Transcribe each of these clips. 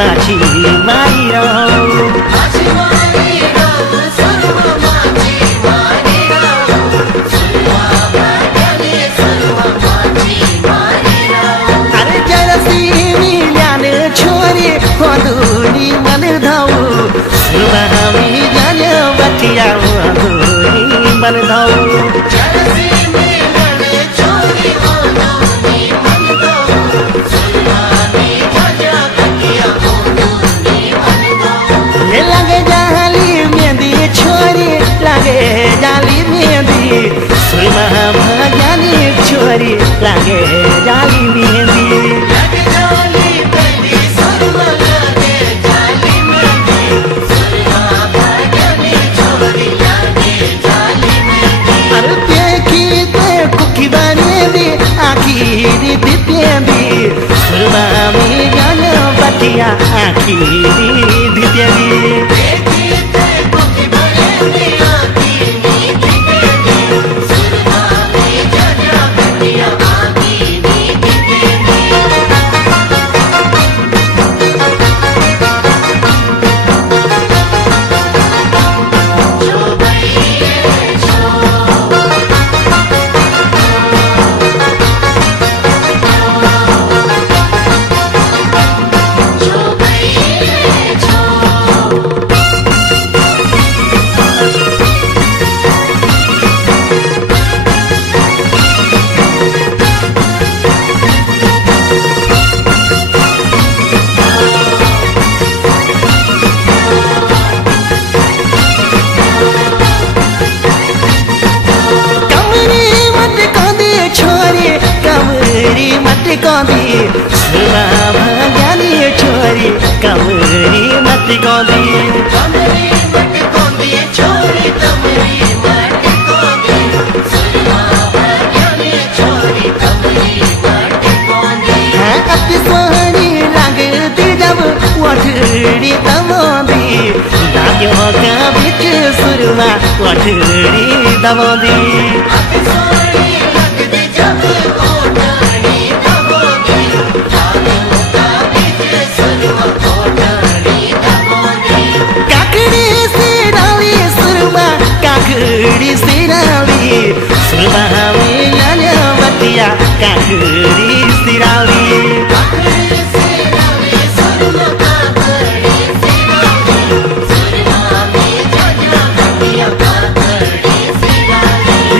माछी मारिरहँ अरे जरसी मिल्यान छोरी हदुनी मन धाउ सुमामी जान्यो बटिया हदुनी मन धाउ जाली मेहंदी सुरमा भाग्यानी छोरी लागे जाली मेहंदी अरे देखी ते कुकी बनेदी आखिरी दितेंदी सुरमा में जानो बटिया आखिरी दितेंदी कौंदी सुरमा भाग्यानी छोरी कमरी मत कौंदी छोरी कमरी मत कौंदी सुरमा भाग्यानी छोरी कमरी मत कौंदी हाँ अति सोहनी लगती जब वठड़ी दबोंदी दादियों का बिच सुरमा वठड़ी दबोंदी अति सोहनी लगती जब काकड़ी सिराली सुरमा में जान्यो बटिया काकड़ी सिराली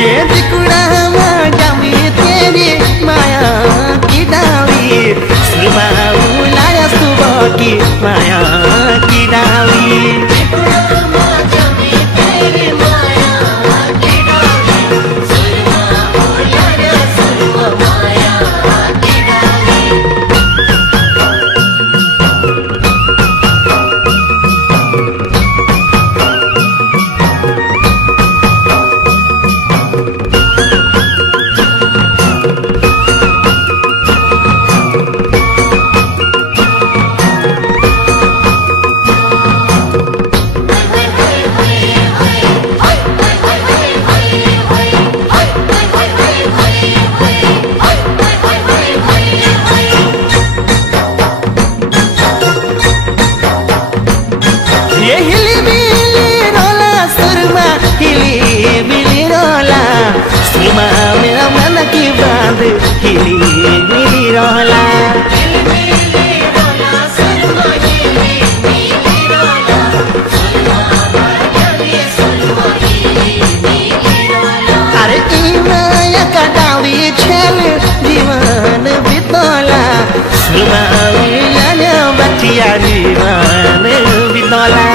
ये दिकुड़ा जामी तेरी माया की डाली सुरमा लाया सुबह की माया की डाली मेरा मन की बात हिली मिली रोला अरे माया का डाली छल जीवन बितोला सुरमा जान्यो बटिया जीवन बितोला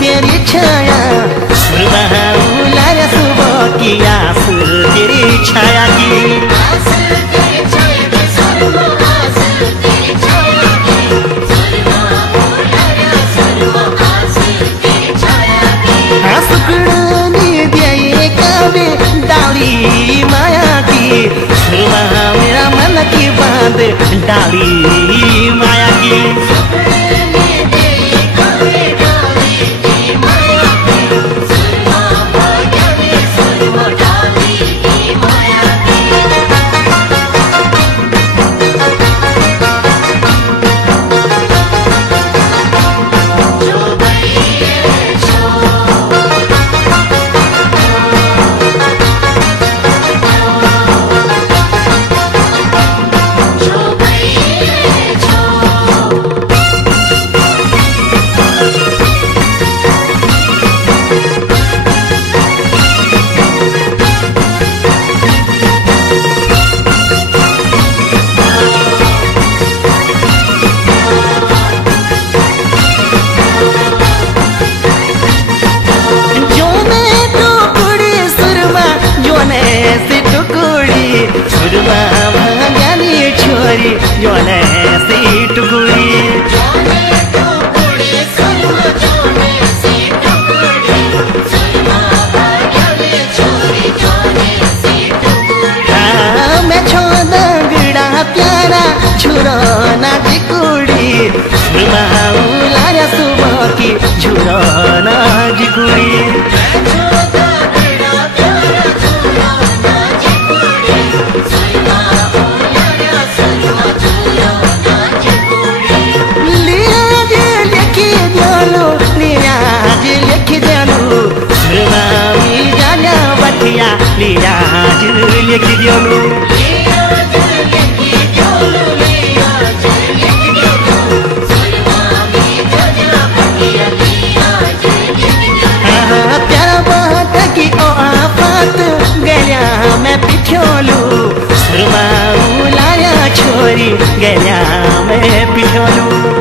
तेरी छाया सुरमा उलाया सुबह की आस तेरी छाया की सुकड़नी दिए काबे डाली माया की सुरमा मेरा मन की बात डाली माया की छोरी जोने सी टुकुड़ी प्यारा छुरो नाची कुड़ी उलाया सुबह की छुरो नाची कुड़ी लियाज लिखी दियोलू प्यारा बात की ओ आफत गया मैं पिछोलू सुरमा उलाया छोरी गया मैं पिछोलू